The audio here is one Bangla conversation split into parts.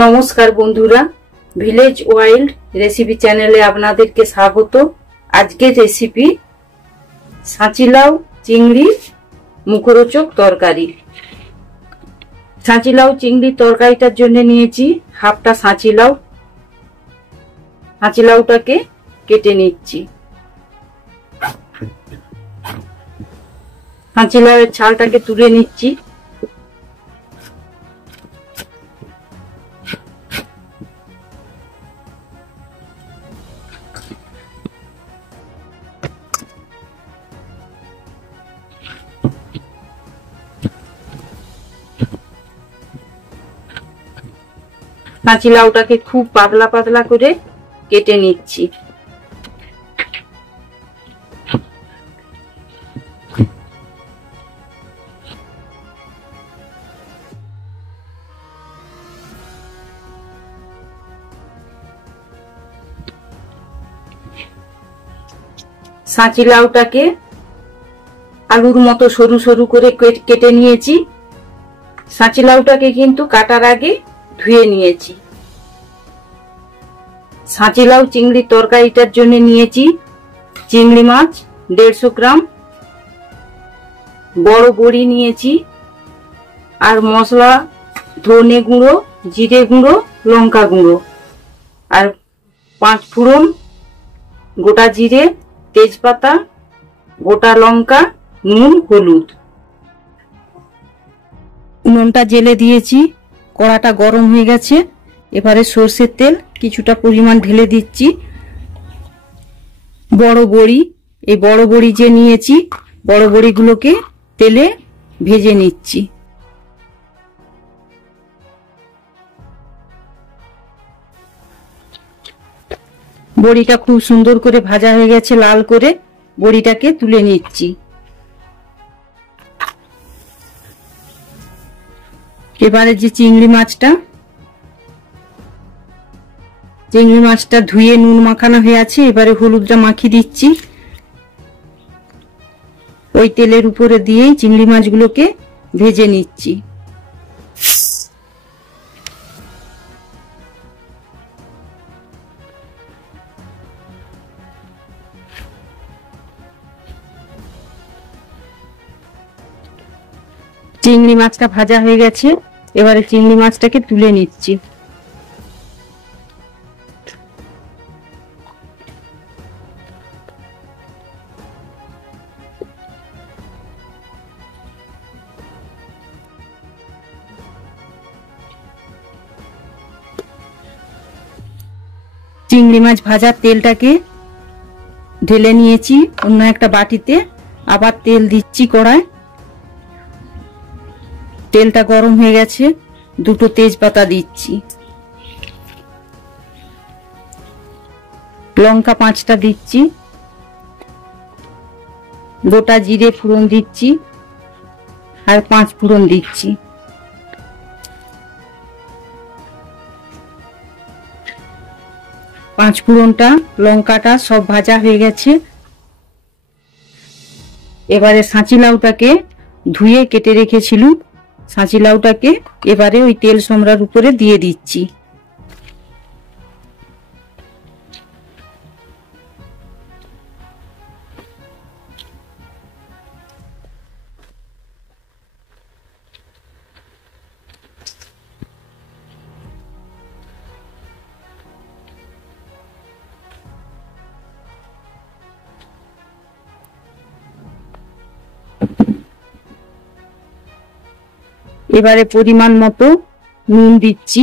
নমস্কার বন্ধুরা, ভিলেজ ওয়াইল্ড রেসিপি চ্যানেলে আপনাদেরকে স্বাগত। আজকের রেসিপি সাঁচিলাউ চিংড়ি মুখরোচক তরকারি। সাঁচিলাউ চিংড়ির তরকারিটার জন্য নিয়েছি হাফটা সাঁচিলাউ। সাঁচিলাউটাকে কেটে নিচ্ছি। সাঁচিলাউয়ের ছালটাকে তুলে নিচ্ছি। সাঁচিলাউটাকে খুব পাতলা পাতলা করে কেটে নিচ্ছি। সাঁচিলাউটাকে আলুর মতো সরু সরু করে কেটে নিয়েছি। সাঁচিলাউটাকে কিন্তু কাটার আগে ধুয়ে নিয়েছি। সাঁচিলাউ চিংড়ির তরকারিটার জন্য নিয়েছি চিংড়ি মাছ 150 গ্রাম, বড় বড়ি নিয়েছি, আর মশলা ধনে গুঁড়ো, জিরে গুঁড়ো, লঙ্কা গুঁড়ো, আর 5 ফোড়ন, গোটা জিরে, তেজপাতা, গোটা লঙ্কা, নুন, হলুদ। উনুনটা জেলে দিয়েছি, কড়াটা গরম হয়ে গেছে। এবারে সরষের তেল কিছুটা পরিমাণ ঢেলে দিচ্ছি। বড় বড়ি, এই বড় বড়ি যে নিয়েছি, বড় বড়িগুলোকে তেলে ভেজে নিচ্ছি। বড়িটা খুব সুন্দর করে ভাজা হয়ে গেছে, লাল করে। বড়িটাকে তুলে নিচ্ছি। এবারে যে চিংড়ি মাছটা ধুয়ে নুন মাখানো হয়ে আছে। এবারে হলুদটা মাখিয়ে দিচ্ছি। ওই তেলের উপরে দিয়েই চিংড়ি মাছগুলোকে ভেজে নিচ্ছি। চিংড়ি মাছটা ভাজা হয়ে গেছে। এবারে চিংড়ি মাছটাকে তুলে নিচ্ছি। চিংড়ি মাছ ভাজার তেলটাকে ঢেলে নিয়েছি অন্য একটা বাটিতে। আবার তেল দিচ্ছি কড়ায়। তেলটা গরম হয়ে গেছে, দুটো তেজপাতা দিচ্ছি, লঙ্কা 5টা দিচ্ছি, গোটা জিরে ফোড়ন দিচ্ছি, আর 5 ফোড়ন দিচ্ছি। পাঁচ ফোড়নটা, লঙ্কাটা সব ভাজা হয়ে গেছে। এবারে সাঁচিলাউটাকে ধুয়ে কেটে রেখেছিলুম, সাঁচিলাউটাকে এবারে ওই তেল সোমরার উপরে দিয়ে দিচ্ছি। এবারে পরিমাণ মতো নুন দিচ্ছি,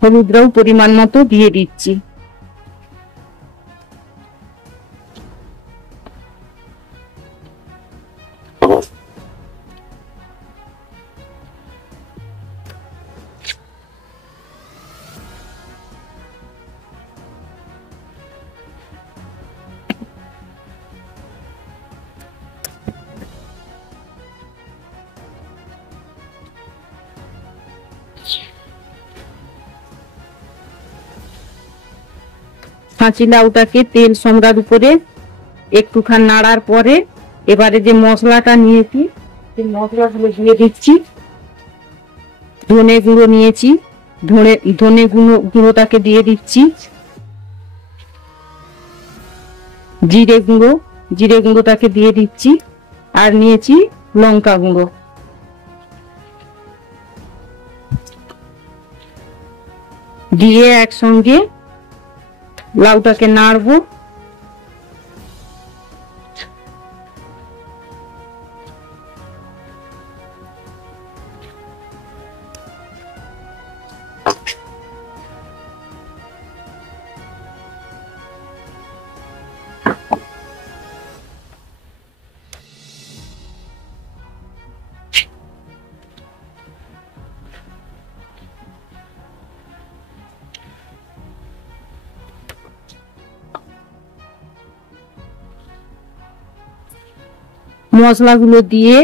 হলুদটাও পরিমাণ মতো দিয়ে দিচ্ছি। সাঁচিলাউটাকে তেল সোমরার উপরে একটুখানি নাড়ার পরে এবারে যে মশলাটা নিয়েছি সেই মশলাগুলো দিয়ে দিচ্ছি। ধনে গুঁড়ো নিয়েছি, ধনে গুঁড়োটাকে দিয়ে দিচ্ছি। জিরে গুঁড়োটাকে দিয়ে দিচ্ছি। আর নিয়েছি লঙ্কা গুঁড়ো। দিয়ে একসঙ্গে লাউটাকে নাড়বো। মশলাগুলো দিয়ে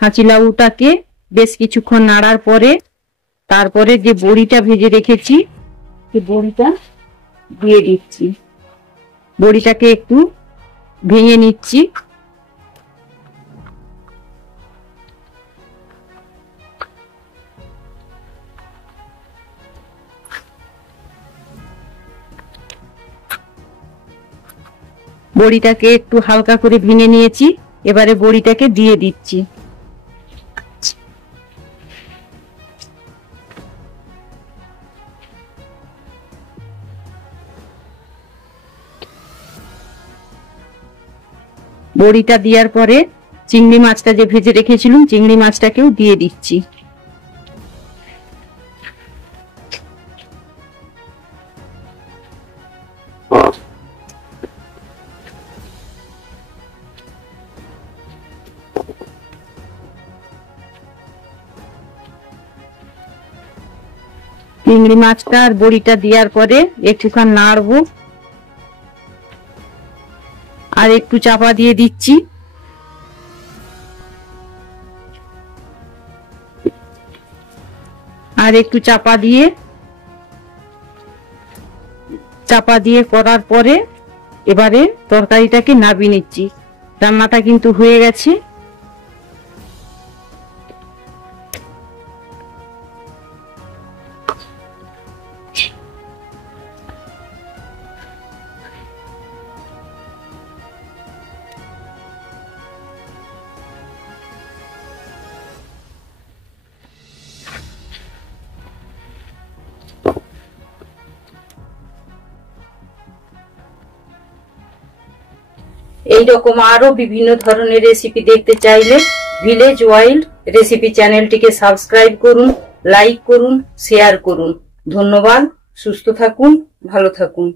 হাঁচি লাউটাকে বেশ কিছুক্ষণ নাড়ার পরে তারপরে যে বড়িটা ভেজে রেখেছি সেই বড়িটা দিয়ে দিচ্ছি। বড়িটাকে একটু ভেঙে নিচ্ছি। বড়িটাকে একটু হালকা করে ভেঙে নিয়েছি। এবারে বড়িটাকে দিয়ে দিচ্ছি। বড়িটা দেওয়ার পরে চিংড়ি মাছটা যে ভেজে রেখেছিলাম চিংড়ি মাছটাকেও দিয়ে দিচ্ছি। চিংড়ি মাছটা আর বড়িটা দেওয়ার পরে একটুখানি নাড়বো। আর একটু চাপা দিয়ে দিচ্ছি। আর একটু চাপা দিয়ে করার পরে এবারে তরকারিটাকে নামিয়ে নিচ্ছি। রান্নাটা কিন্তু হয়ে গেছে। এইরকম আরো বিভিন্ন ধরনের রেসিপি দেখতে চাইলে ভিলেজ ওয়াইল্ড রেসিপি চ্যানেলটিকে সাবস্ক্রাইব করুন, লাইক করুন, শেয়ার করুন। ধন্যবাদ। সুস্থ থাকুন, ভালো থাকুন।